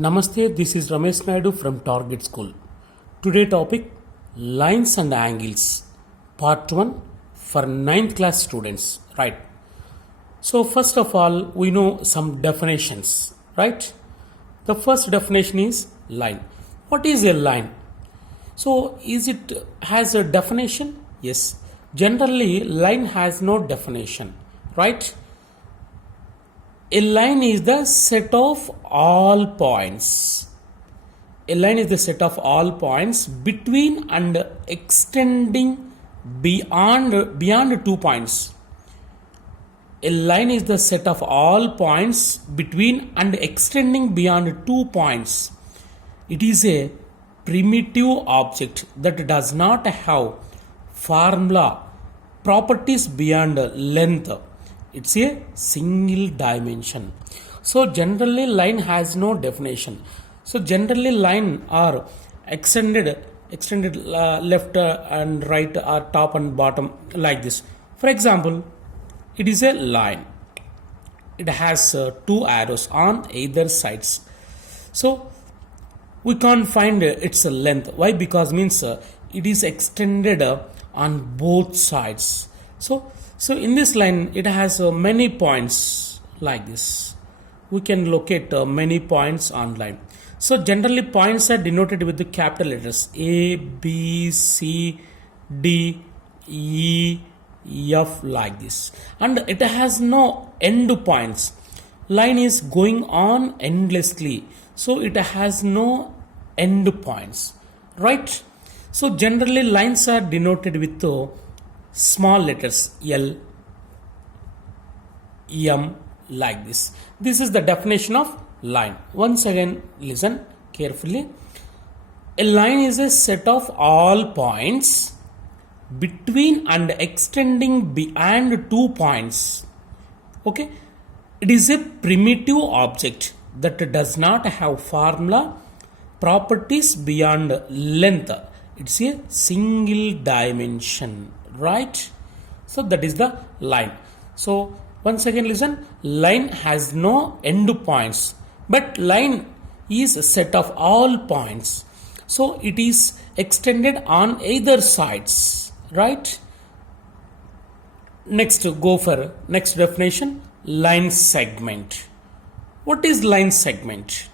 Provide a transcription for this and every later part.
Namaste, this is Ramesh Naidu from Target School. Today topic Lines and Angles Part 1 for 9th class students, right? So first of all, we know some definitions, right? The first definition is line. What is a line? So is it has a definition? Yes. Generally, line has no definition, right? A line is the set of all points. A line is the set of all points between and extending beyond 2 points. A line is the set of all points between and extending beyond 2 points. It is a primitive object that does not have formula properties beyond length. It's a single dimension. So generally line has no definition. So generally line are extended left and right or top and bottom like this. For example, it is a line. It has 2 arrows on either sides. So we can't find its length. Why? Because means it is extended on both sides. So in this line, it has many points like this. We can locate many points on line. So generally points are denoted with the capital letters A, B, C, D, E, F like this. And it has no end points. Line is going on endlessly. So it has no end points, right? So generally lines are denoted with small letters L, M like this. This is the definition of line. Once again, listen carefully. A line is a set of all points between and extending beyond 2 points. Okay, it is a primitive object that does not have formula properties beyond length. It's a single dimension, right? So that is the line. So once again listen, line has no end points, but line is a set of all points. So it is extended on either sides, right? Next, go for next definition, line segment. What is line segment?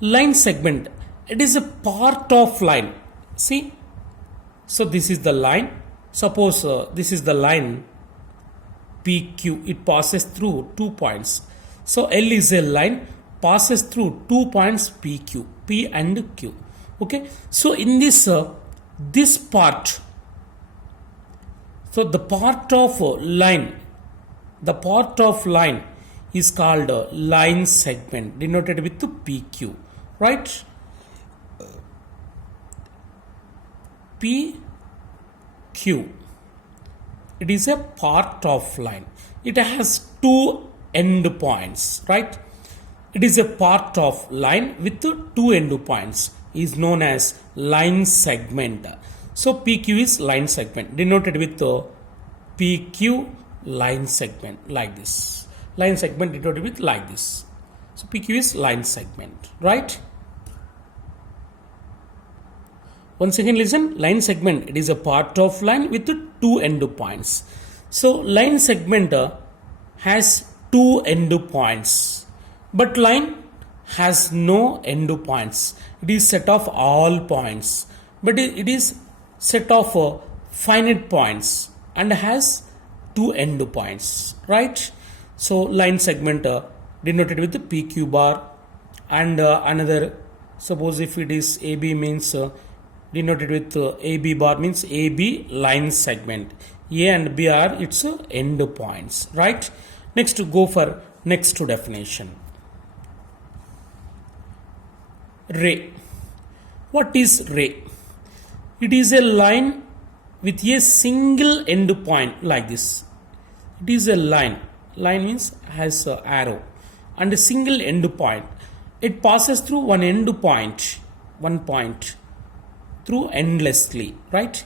Line segment, it is a part of line. See, so this is the line. Suppose this is the line PQ. It passes through 2 points. So L is a line passes through 2 points PQ, P and Q. Okay. So in this this part, so the part of line is called line segment, denoted with PQ, right? PQ. It is a part of line. It has 2 end points, right? It is a part of line with 2 end points. Is known as line segment. So PQ is line segment, denoted with PQ line segment like this. Line segment denoted with like this. So PQ is line segment, right? Once again listen, line segment, it is a part of line with 2 end points. So line segment has 2 end points, but line has no end points. It is set of all points, but it is set of finite points and has 2 end points, right? So line segment denoted with the PQ bar, and another, suppose if it is AB means denoted with AB bar means AB line segment. A and B are its end points, right? Next, to go for next definition. Ray. What is ray? It is a line with a single end point like this. It is a line. Line means has an arrow and a single end point. It passes through one point through endlessly, right?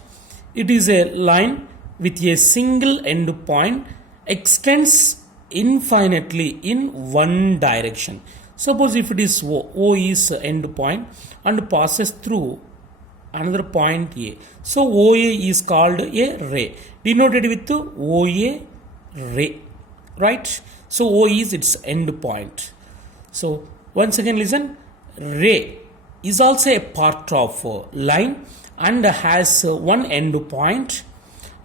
It is a line with a single end point, extends infinitely in one direction. Suppose if it is O is end point and passes through another point A. So OA is called a ray, denoted with OA ray, right? So O is its end point. So once again listen, ray is also a part of line and has one end point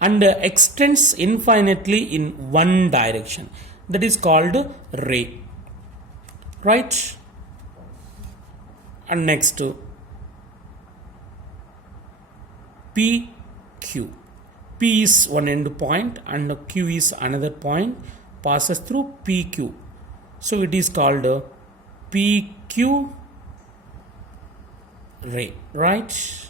and extends infinitely in one direction. That is called ray, right? And next PQ. P is one end point and Q is another point, passes through PQ. So it is called PQ ray, right?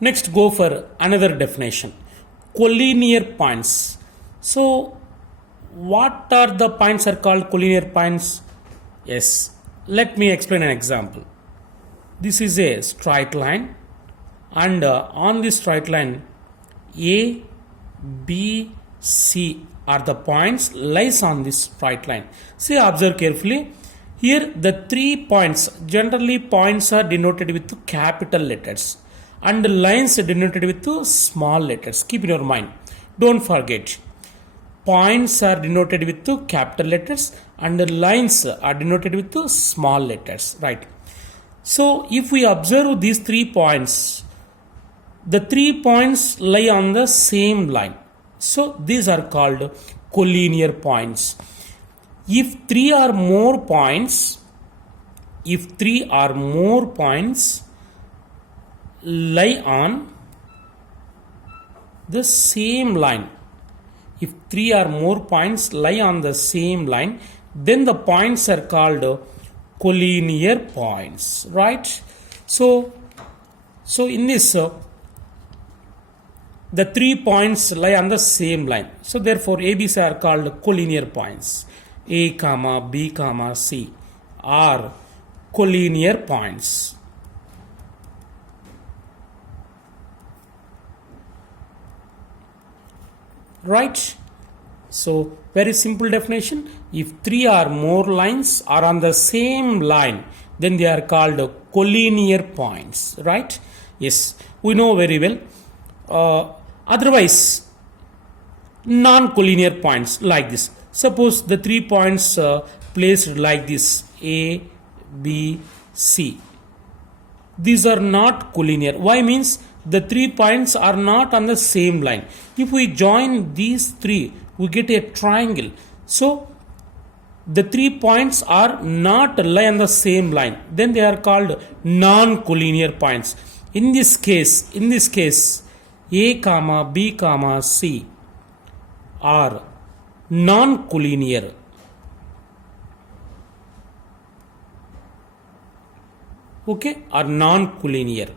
Next go for another definition. Collinear points. So what are the points are called collinear points? Yes, let me explain an example. This is a straight line and on this straight line A, B, C are the points lies on this straight line. See, observe carefully. Here the 3 points, generally points are denoted with capital letters and lines are denoted with small letters. Keep in your mind. Don't forget. Points are denoted with capital letters and lines are denoted with small letters, right? So if we observe these 3 points, the 3 points lie on the same line. So these are called collinear points. If 3 or more points lie on the same line, if 3 or more points lie on the same line, then the points are called collinear points, right? So in this the 3 points lie on the same line, so therefore ABCs are called collinear points. A comma B comma C are collinear points. Right? So very simple definition. If 3 or more lines are on the same line, then they are called collinear points, right? Yes, we know very well. Otherwise, non-collinear points like this. Suppose the 3 points placed like this, A, B, C. These are not collinear. Why? Means the 3 points are not on the same line. If we join these 3, we get a triangle. So the 3 points are not lie on the same line. Then they are called non-collinear points. In this case, A comma B comma C are non-collinear. Okay, are non-collinear.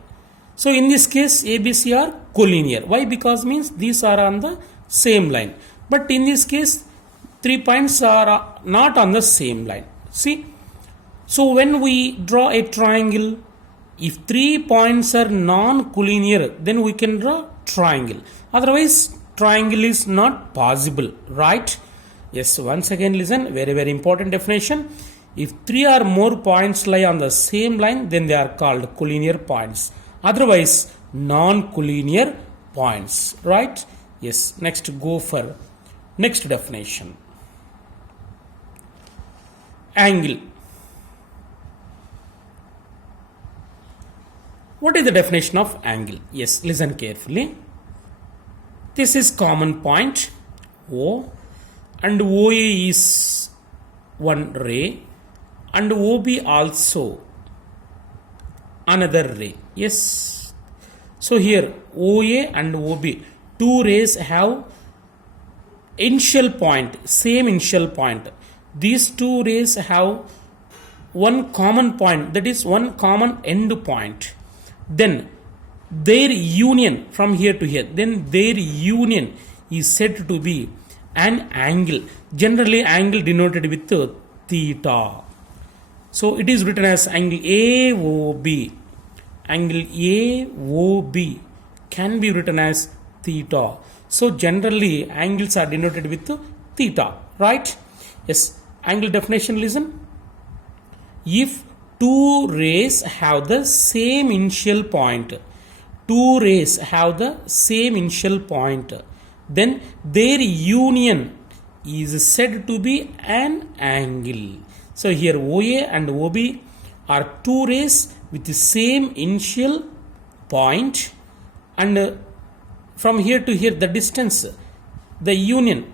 So in this case ABC are collinear. Why? Because means these are on the same line. But in this case 3 points are not on the same line. See, so when we draw a triangle, if 3 points are non-collinear, then we can draw triangle. Otherwise triangle is not possible, right? Yes, once again listen, very important definition. If 3 or more points lie on the same line, then they are called collinear points. Otherwise non-collinear points, right? Yes, next go for next definition. Angle. What is the definition of angle? Yes, listen carefully. This is common point O and OA is one ray and OB also another ray. Yes. So here OA and OB, 2 rays have initial point, same initial point. These 2 rays have one common point, that is one common end point. Then their union from here to here, then their union is said to be an angle. Generally angle denoted with theta. So it is written as angle AOB. Angle AOB can be written as theta. So generally angles are denoted with theta, right? Yes, angle definition, listen. If two rays have the same initial point, two rays have the same initial point, then their union is said to be an angle. So here OA and OB are two rays with the same initial point, and from here to here the distance, the union,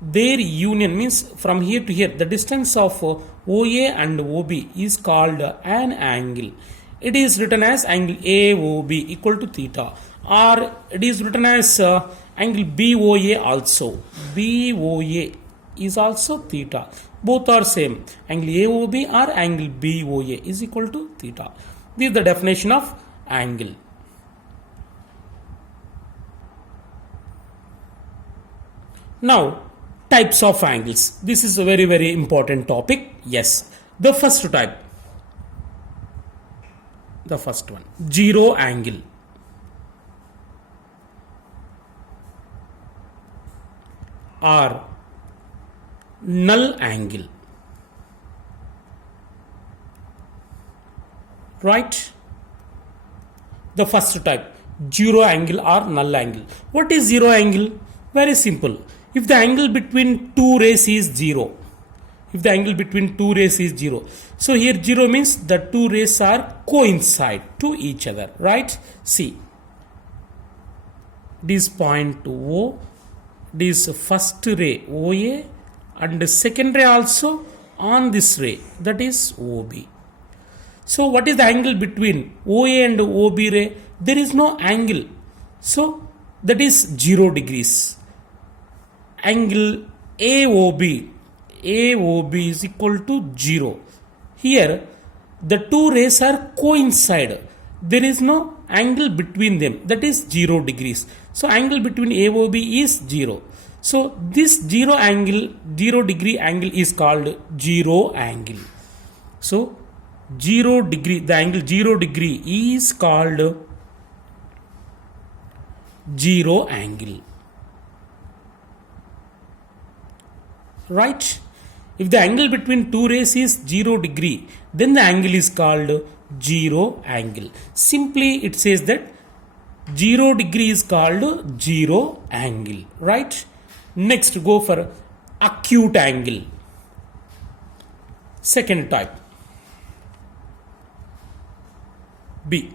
their union means from here to here the distance of OA and OB is called an angle. It is written as angle AOB equal to theta, or it is written as angle BOA also. BOA is also theta. Both are same. Angle AOB or angle BOA is equal to theta. This is the definition of angle. Now, types of angles. This is a very, very important topic. Yes. The first type. The first one. Zero angle. Or null angle. Right? The first type. Zero angle or null angle. What is zero angle? Very simple. If the angle between two rays is 0, if the angle between two rays is 0, so here 0 means the two rays are coincide to each other, right? See, this point O, this first ray OA, and the second ray also on this ray, that is OB. So what is the angle between OA and OB ray? There is no angle, so that is 0 degrees. Angle AOB is equal to 0. Here the two rays are coincide. There is no angle between them, that is 0 degrees. So angle between AOB is 0. So this 0 degree angle is called zero angle. So 0 degree, the angle 0 degree is called zero angle. Right? If the angle between two rays is 0 degree, then the angle is called zero angle. Simply it says that 0 degree is called zero angle. Right? Next go for acute angle. Second type. B.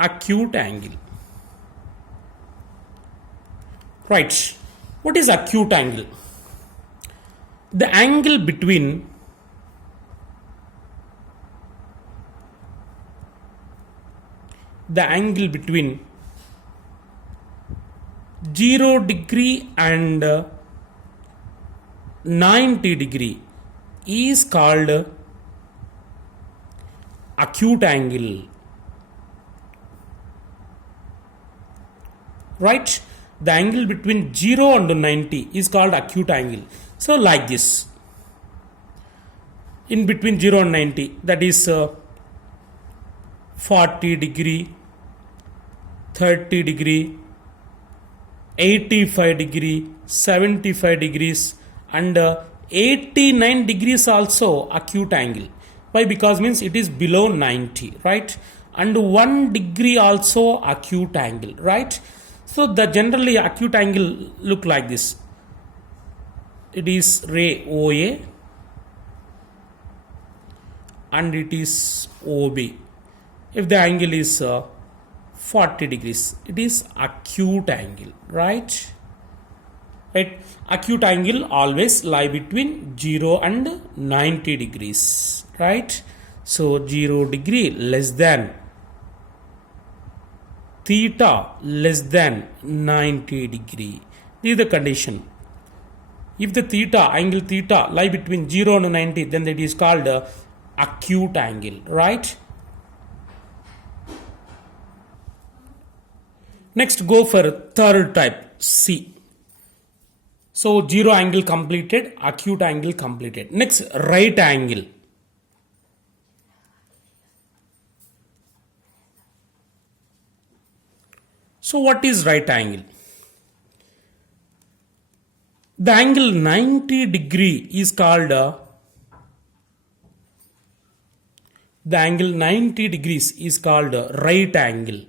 Acute angle. Right. What is acute angle? The angle between the angle between 0 degree and 90 degree is called acute angle. Right? The angle between 0 and 90 is called acute angle. So like this, in between 0 and 90, that is 40 degree, 30 degree, 85 degree, 75 degrees, and 89 degrees also acute angle. Why? Because means it is below 90, right? And 1 degree also acute angle, right? So the generally acute angle look like this. It is ray OA and it is OB. If the angle is 40 degrees, it is acute angle, right? Right? Acute angle always lie between 0 and 90 degrees, right? So 0 degree less than theta less than 90 degree. This is the condition. If the angle theta lie between 0 and 90, then that is called acute angle, right? Next go for third type, C. So 0 angle completed, acute angle completed. Next, right angle. So what is right angle? The angle 90 degree is called the angle 90 degrees is called right angle.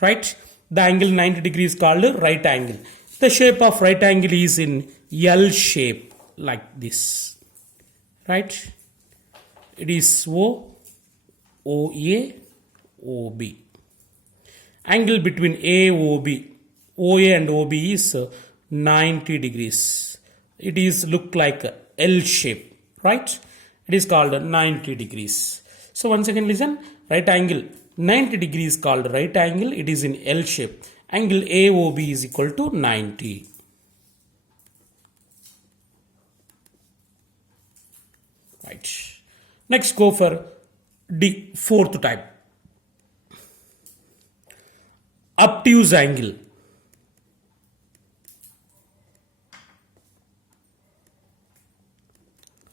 Right? The angle 90 degrees is called right angle. The shape of right angle is in L shape like this. Right? It is O, OA, OB. Angle between AOB, OA and OB is 90 degrees. It is look like L shape, right? It is called 90 degrees. So once again listen, right angle 90 degrees called right angle. It is in L shape. Angle AOB is equal to 90. Right. Next go for D, fourth type. Obtuse angle.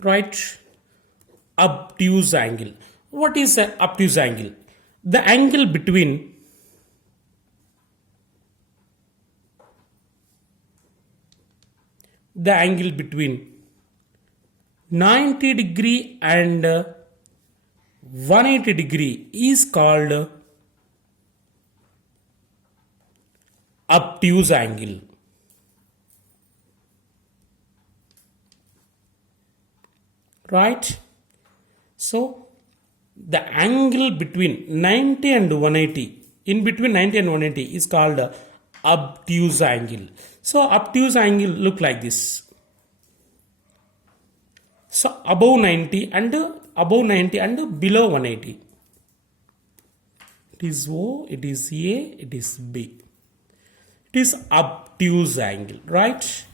Right? Obtuse angle. What is an obtuse angle? The angle between the angle between 90 degree and 180 degree is called obtuse angle. Right? So the angle between 90 and 180, in between 90 and 180 is called obtuse angle. So obtuse angle look like this. So above 90 and below 180. It is O, it is A, it is B. It is obtuse angle, right?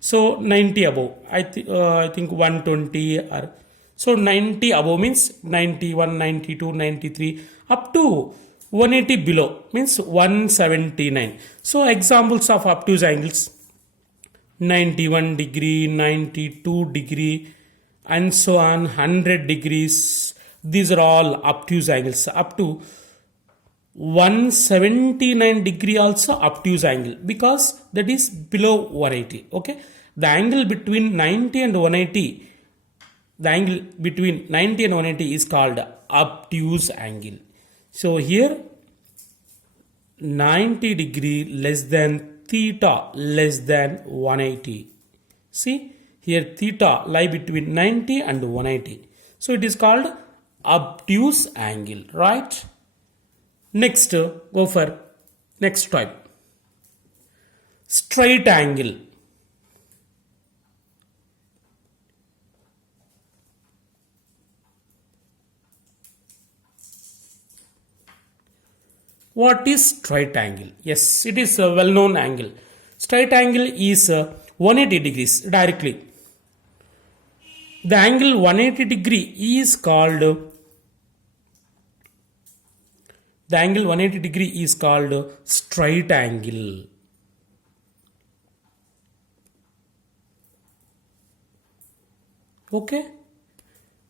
So 90 above, I think 120 or so 90 above means 91, 92, 93 up to 180 below means 179. So examples of obtuse angles 91 degree, 92 degree and so on 100 degrees. These are all obtuse angles. Up to 179 degree also obtuse angle because that is below 180. Okay, the angle between 90 and 180, the angle between 90 and 180 is called obtuse angle. So here 90 degree less than theta less than 180. See here theta lie between 90 and 180. So it is called obtuse angle, right? Next, go for next type. Straight angle. What is straight angle? Yes, it is a well-known angle. Straight angle is 180 degrees directly. The angle 180 degree is called straight angle. Okay,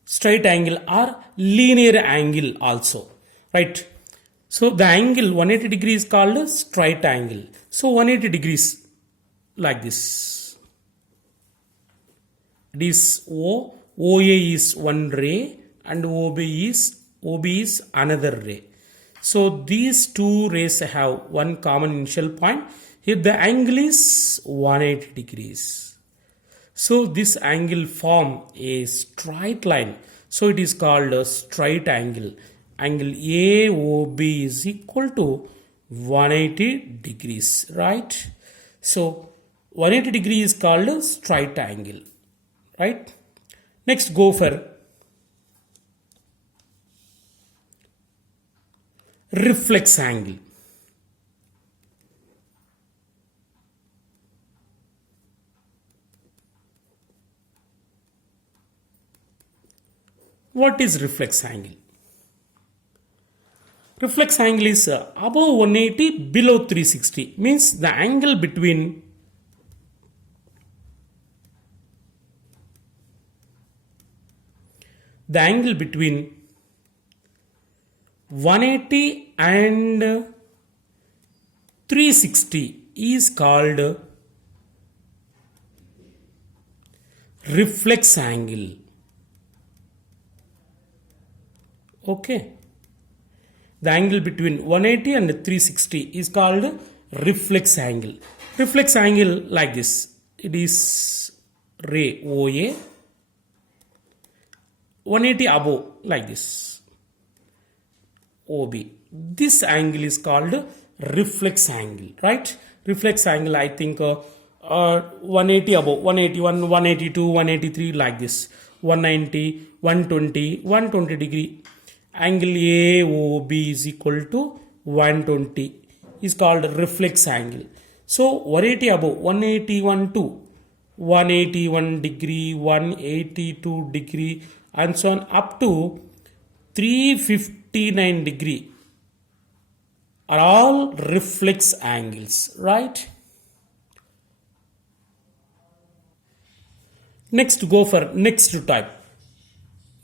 straight angle or linear angle also, right? So the angle 180 degrees is called straight angle. So 180 degrees like this. It is O, OA is one ray and OB is another ray. So these two rays have one common initial point. Here the angle is 180 degrees. So this angle form a straight line. So it is called a straight angle. Angle AOB is equal to 180 degrees, right? So 180 degree is called a straight angle, right? Next go for reflex angle. What is reflex angle? Reflex angle is above 180 below 360 means the angle between 180 and 360 is called reflex angle. Okay. The angle between 180 and 360 is called reflex angle. Reflex angle like this. It is ray OA. 180 above like this. OB. This angle is called reflex angle, right? Reflex angle, I think 180 above, 181, 182, 183 like this. 190, 120, 120 degree. Angle AOB is equal to 120 is called reflex angle. So 180 above, 181 to 181 degree, 182 degree and so on up to 359 degree are all reflex angles, right? Next, go for next type,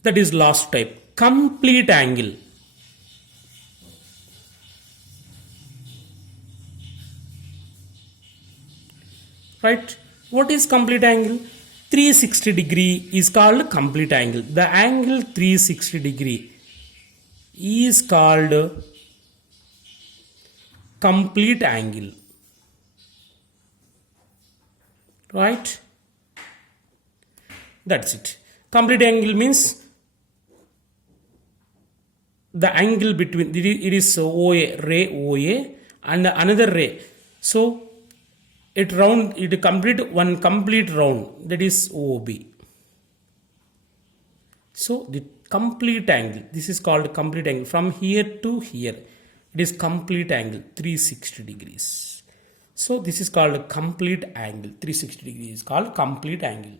that is last type, complete angle. Right? What is complete angle? 360 degree is called complete angle. The angle 360 degree is called complete angle. Right? That's it. Complete angle means the angle between, it is OA, ray OA and another ray. So it complete one complete round, that is OB. So the complete angle, this is called complete angle from here to here. It is complete angle 360 degrees. So this is called complete angle 360 degrees is called complete angle.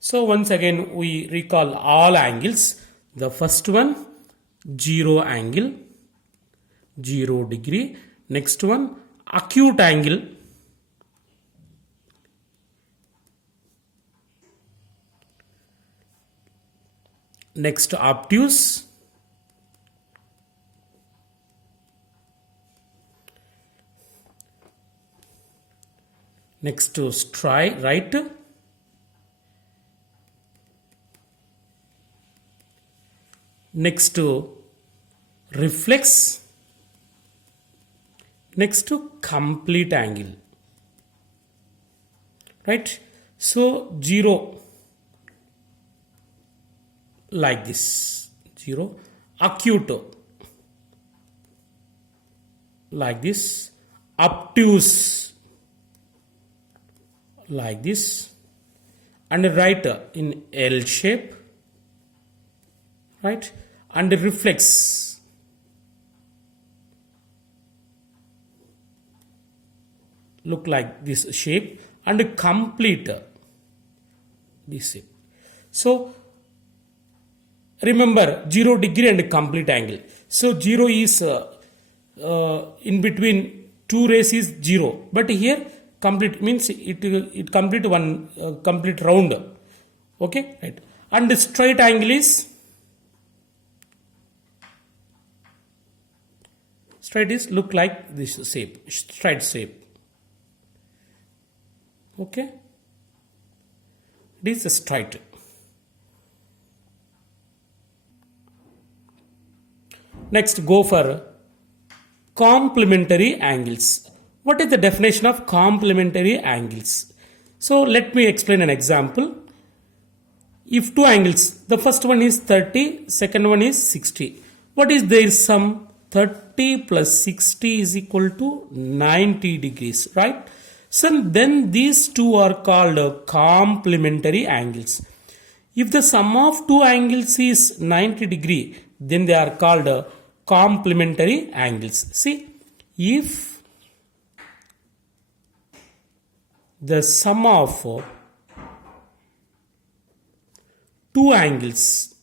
So once again we recall all angles. The first one 0 angle, 0 degree. Next one acute angle, next obtuse, next to right, next to reflex, next to complete angle, right? So 0 like this, 0, acute like this, obtuse like this, and right in L shape, right, and reflex look like this shape, and complete this shape. So remember 0 degree and complete angle. So 0 is in between two rays is 0, but here complete means it complete one complete round. Okay, right. And the straight angle is look like this shape, straight shape. Okay, this is straight. Next, go for complementary angles. What is the definition of complementary angles? So let me explain an example. If two angles, the first one is 30, second one is 60. What is their sum? 30 plus 60 is equal to 90 degrees, right? So then these two are called complementary angles. If the sum of two angles is 90 degree, then they are called complementary angles. See, if the sum of two angles,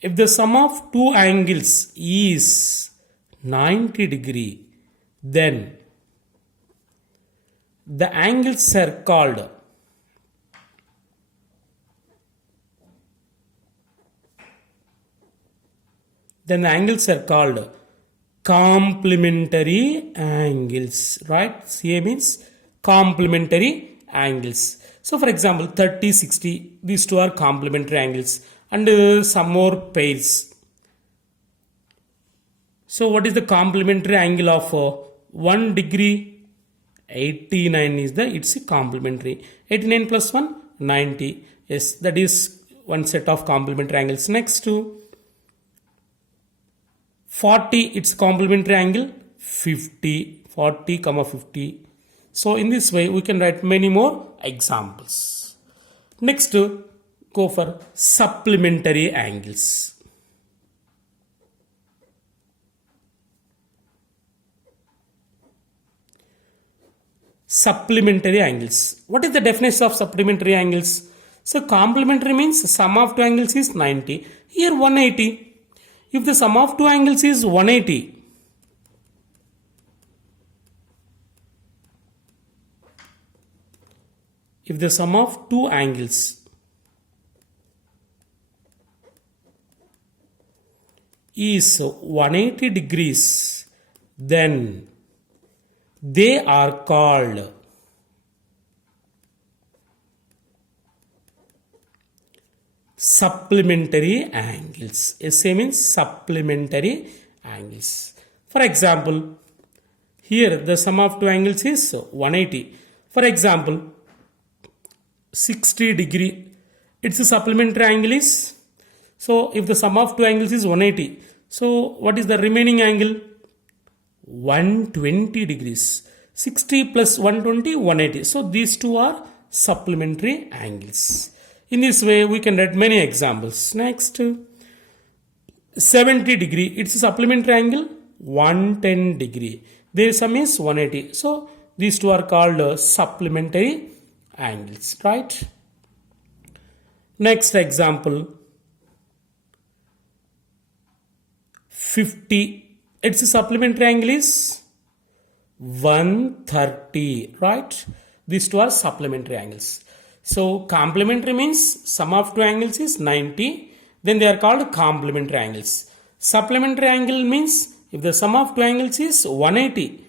if the sum of two angles is 90 degree, then the angles are called then the angles are called complementary angles, right? CA means complementary angles. So for example, 30, 60, these two are complementary angles, and some more pairs. So what is the complementary angle of 1 degree? 89 is it's a complementary. 89 plus 1, 90. Yes, that is one set of complementary angles. Next to 40, it's complementary angle 50, 40 comma 50. So in this way we can write many more examples. Next, go for supplementary angles. Supplementary angles. What is the definition of supplementary angles? So complementary means sum of two angles is 90. Here 180. If the sum of two angles is 180, if the sum of two angles is 180 degrees, then they are called supplementary angles. SA means supplementary angles. For example, here the sum of two angles is 180. For example, 60 degree, its a supplementary angle is, so if the sum of two angles is 180, so what is the remaining angle? 120 degrees. 60 plus 120, 180. So these two are supplementary angles. In this way we can write many examples. Next, 70 degree, it's a supplementary angle 110 degree. Their sum is 180. So these two are called supplementary angles, right? Next example, 50, its supplementary angle is 130, right? These two are supplementary angles. So complementary means sum of two angles is 90, then they are called complementary angles. Supplementary angle means if the sum of two angles is 180,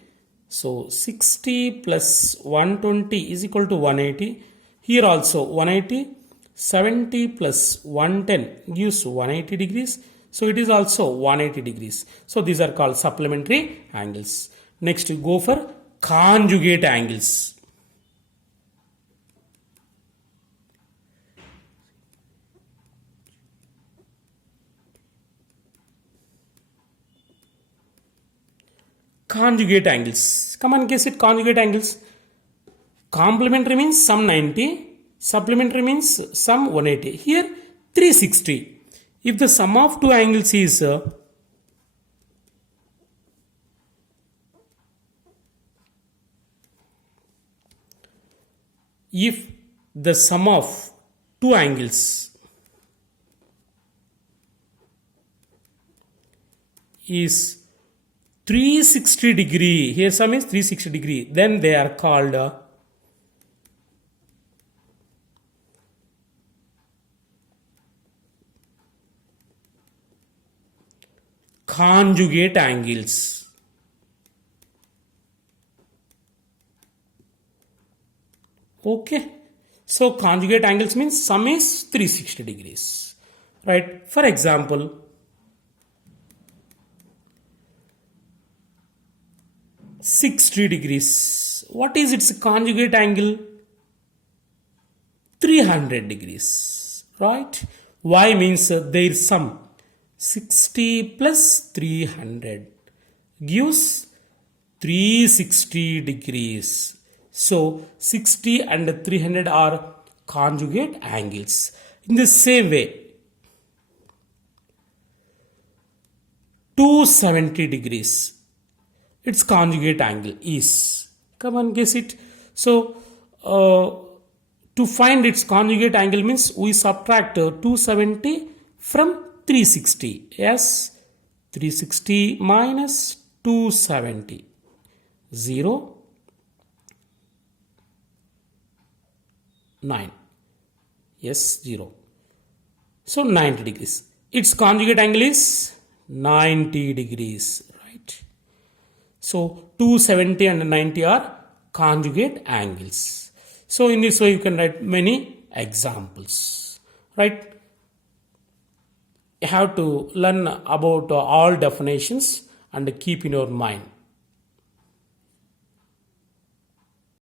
so 60 plus 120 is equal to 180. Here also 180, 70 plus 110 gives 180 degrees. So it is also 180 degrees. So these are called supplementary angles. Next, you go for conjugate angles. Conjugate angles. Come on, guess it. Conjugate angles. Complementary means sum 90. Supplementary means sum 180. Here 360. If the sum of two angles is if the sum of two angles is 360 degree, here sum is 360 degree, then they are called conjugate angles. Okay, so conjugate angles means sum is 360 degrees, right? For example, 60 degrees, what is its conjugate angle? 300 degrees, right? Y means their sum 60 plus 300 gives 360 degrees. So 60 and 300 are conjugate angles. In the same way, 270 degrees, its conjugate angle is, come on, guess it. So to find its conjugate angle means we subtract 270 from 360. Yes, 360 minus 270, 0, 9. Yes, 0. So 90 degrees. Its conjugate angle is 90 degrees, right? So 270 and 90 are conjugate angles. So in this way you can write many examples, right? You have to learn about all definitions and keep in your mind.